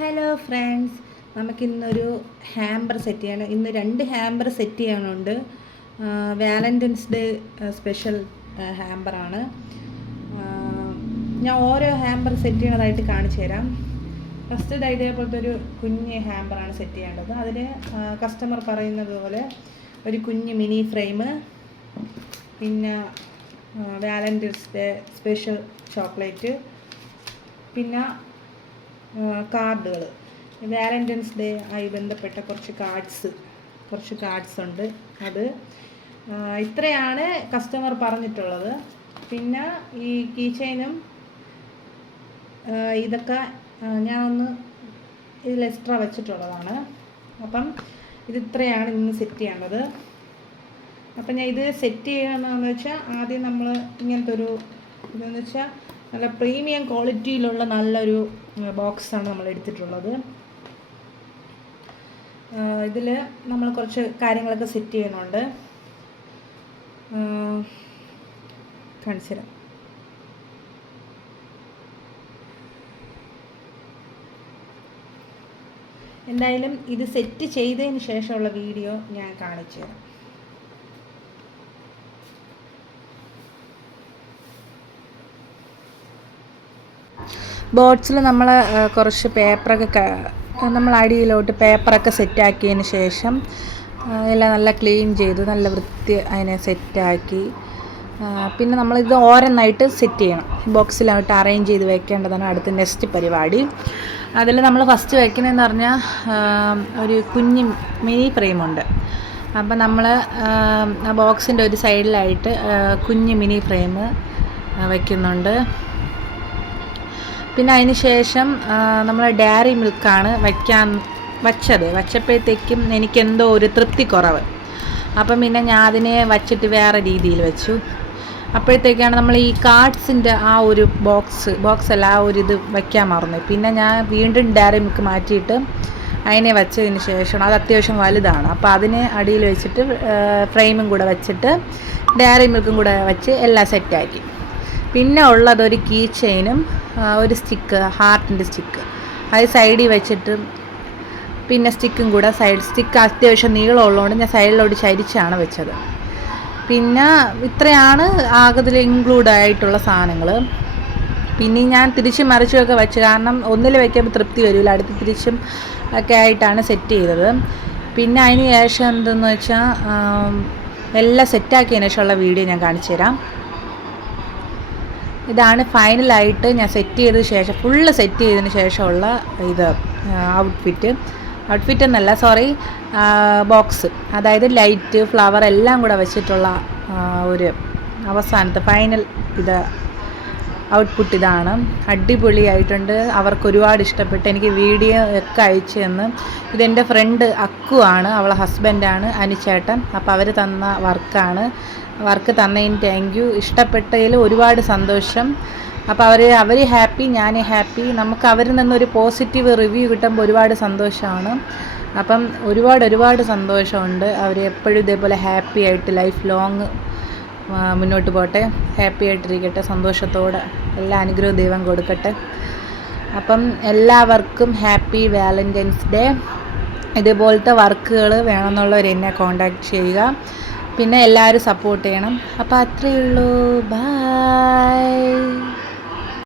Hello friends, നമുക്കിന്നൊരു hamper set ചെയ്യണം. ഇന്ന് 2 ഹാമ്പർ സെറ്റ് ചെയ്യാനുണ്ട്. വാലന്റൈൻസ് ഡേ സ്പെഷ്യൽ ഹാമ്പറാണ്. ഞാൻ ഓരോ ഹാമ്പർ സെറ്റ് ചെയ്യണതായിട്ട് കാണിച്ചു തരാം. ഫസ്റ്റ് ഇതേപോലത്തെ ഒരു കുഞ്ഞ് ഹാമ്പറാണ് സെറ്റ് ചെയ്യേണ്ടത്. അതിന് കസ്റ്റമർ പറയുന്നത് പോലെ ഒരു കുഞ്ഞ് മിനി ഫ്രെയിം, പിന്നെ വാലന്റൈൻസ് ഡേ സ്പെഷ്യൽ ചോക്ലേറ്റ്, പിന്നെ കാർഡുകൾ, വാലന്റൈൻസ് ഡേ ആയി ബന്ധപ്പെട്ട കുറച്ച് കാർഡ്സ് ഉണ്ട്. അത് ഇത്രയാണ് കസ്റ്റമർ പറഞ്ഞിട്ടുള്ളത്. പിന്നെ ഈ കീ ചെയിനും ഇതൊക്കെ ഞാൻ ഒന്ന് ഇതിൽ എക്സ്ട്രാ വെച്ചിട്ടുള്ളതാണ്. അപ്പം ഇത്രയാണ് ഇന്ന് സെറ്റ് ചെയ്യേണ്ടത്. അപ്പം ഞാൻ ഇത് സെറ്റ് ചെയ്യണമെന്ന് വെച്ചാൽ ആദ്യം നമ്മൾ ഇങ്ങനത്തെ ഒരു ഇതെന്ന് വെച്ചാൽ നല്ല പ്രീമിയം ക്വാളിറ്റിയിലുള്ള നല്ലൊരു ബോക്സാണ് നമ്മൾ എടുത്തിട്ടുള്ളത്. ഇതിൽ നമ്മൾ കുറച്ച് കാര്യങ്ങളൊക്കെ സെറ്റ് ചെയ്യുന്നുണ്ട്. കാണിച്ചു തരാം. എന്തായാലും ഇത് സെറ്റ് ചെയ്തതിന് ശേഷമുള്ള വീഡിയോ ഞാൻ കാണിച്ചു തരാം. ബോട്ട്സിൽ നമ്മൾ കുറച്ച് പേപ്പറൊക്കെ നമ്മൾ അടിയിലോട്ട് പേപ്പറൊക്കെ സെറ്റാക്കിയതിന് ശേഷം എല്ലാം നല്ല ക്ലീൻ ചെയ്ത് നല്ല വൃത്തി അതിനെ സെറ്റാക്കി പിന്നെ നമ്മളിത് ഓരോന്നായിട്ട് സെറ്റ് ചെയ്യണം. ബോക്സിലായിട്ട് അറേഞ്ച് ചെയ്ത് വെക്കേണ്ടതാണ് അടുത്ത നെക്സ്റ്റ് പരിപാടി. അതിൽ നമ്മൾ ഫസ്റ്റ് വെക്കുന്നതെന്ന് പറഞ്ഞാൽ ഒരു കുഞ്ഞ് മിനി ഫ്രെയിമുണ്ട്. അപ്പം നമ്മൾ ആ ബോക്സിൻ്റെ ഒരു സൈഡിലായിട്ട് കുഞ്ഞ് മിനി ഫ്രെയിം വയ്ക്കുന്നുണ്ട്. പിന്നെ അതിന് ശേഷം നമ്മൾ ഡയറി മിൽക്കാണ് വച്ചപ്പോഴത്തേക്കും എനിക്കെന്തോ ഒരു തൃപ്തി കുറവ്. അപ്പം പിന്നെ ഞാൻ അതിനെ വച്ചിട്ട് വേറെ രീതിയിൽ വെച്ചു. അപ്പോഴത്തേക്കാണ് നമ്മൾ ഈ കാർഡ്സിൻ്റെ ആ ഒരു ബോക്സ് അല്ല ആ ഒരു ഇത് വയ്ക്കാൻ മറന്നു. പിന്നെ ഞാൻ വീണ്ടും ഡയറി മിൽക്ക് മാറ്റിയിട്ട് അതിനെ വെച്ചതിന് ശേഷം അത് അത്യാവശ്യം വലുതാണ്. അപ്പോൾ അതിനെ അടിയിൽ വെച്ചിട്ട് ഫ്രെയിമും കൂടെ വെച്ചിട്ട് ഡയറി മിൽക്കും കൂടെ വെച്ച് എല്ലാം സെറ്റാക്കി. പിന്നെ ഉള്ളതൊരു കീ ചെയിനും ഒരു സ്റ്റിക്ക്, ഹാർട്ടിൻ്റെ സ്റ്റിക്ക് അത് സൈഡിൽ വെച്ചിട്ട് പിന്നെ സ്റ്റിക്കും കൂടെ സ്റ്റിക്ക് അത്യാവശ്യം നീളമുള്ളതുകൊണ്ട് ഞാൻ സൈഡിലോട്ട് ചരിച്ചാണ് വെച്ചത്. പിന്നെ ഇത്രയാണ് ആകതിൽ ഇൻക്ലൂഡ് ആയിട്ടുള്ള സാധനങ്ങൾ. പിന്നെ ഞാൻ തിരിച്ചും മറിച്ചുമൊക്കെ വെച്ച്, കാരണം ഒന്നിൽ വയ്ക്കുമ്പോൾ തൃപ്തി വരില്ല, അടുത്ത് തിരിച്ചും ഒക്കെ ആയിട്ടാണ് സെറ്റ് ചെയ്തത്. പിന്നെ അതിന് ശേഷം എന്തെന്ന് വെച്ചാൽ എല്ലാം സെറ്റാക്കിയതിന് ശേഷമുള്ള വീഡിയോ ഞാൻ കാണിച്ചു തരാം. ഇതാണ് ഫൈനലായിട്ട് ഞാൻ ഫുള്ള് സെറ്റ് ചെയ്തതിന് ശേഷമുള്ള ഇത് ഔട്ട്ഫിറ്റ് എന്നല്ല, ബോക്സ്. അതായത് ലൈറ്റ്, ഫ്ലവർ എല്ലാം കൂടെ വെച്ചിട്ടുള്ള ഒരു അവസാനത്തെ ഫൈനൽ ഔട്ട്പുട്ട് ഇതാണ്. അടിപൊളിയായിട്ടുണ്ട്. അവർക്ക് ഒരുപാട് ഇഷ്ടപ്പെട്ട് എനിക്ക് വീഡിയോ ഒക്കെ അയച്ചു തന്ന്. ഇതെൻ്റെ ഫ്രണ്ട് അക്കു ആണ്, അവളെ ഹസ്ബൻഡാണ് അനുചേട്ടൻ. അപ്പോൾ അവർ തന്ന വർക്ക് തന്നതിന് താങ്ക് യു. ഇഷ്ടപ്പെട്ടതിൽ ഒരുപാട് സന്തോഷം. അപ്പോൾ അവർ ഹാപ്പി, ഞാൻ ഹാപ്പി. നമുക്ക് അവരിൽ നിന്നൊരു പോസിറ്റീവ് റിവ്യൂ കിട്ടുമ്പോൾ ഒരുപാട് സന്തോഷമാണ്. അപ്പം ഒരുപാട് സന്തോഷമുണ്ട്. അവർ എപ്പോഴും ഇതേപോലെ ഹാപ്പി ആയിട്ട് ലൈഫ് ലോങ് മുന്നോട്ട് പോട്ടെ, ഹാപ്പി ആയിട്ടിരിക്കട്ടെ, സന്തോഷത്തോടെ എല്ലാ അനുഗ്രഹവും ദൈവം കൊടുക്കട്ടെ. അപ്പം എല്ലാവർക്കും ഹാപ്പി വാലന്റൈൻസ് ഡേ. ഇതുപോലത്തെ വർക്കുകൾ വേണമെന്നുള്ളവർ എന്നെ കോൺടാക്റ്റ് ചെയ്യുക. പിന്നെ എല്ലാവരും സപ്പോർട്ട് ചെയ്യണം. അപ്പോൾ അത്രയേ ഉള്ളൂ. ബൈ.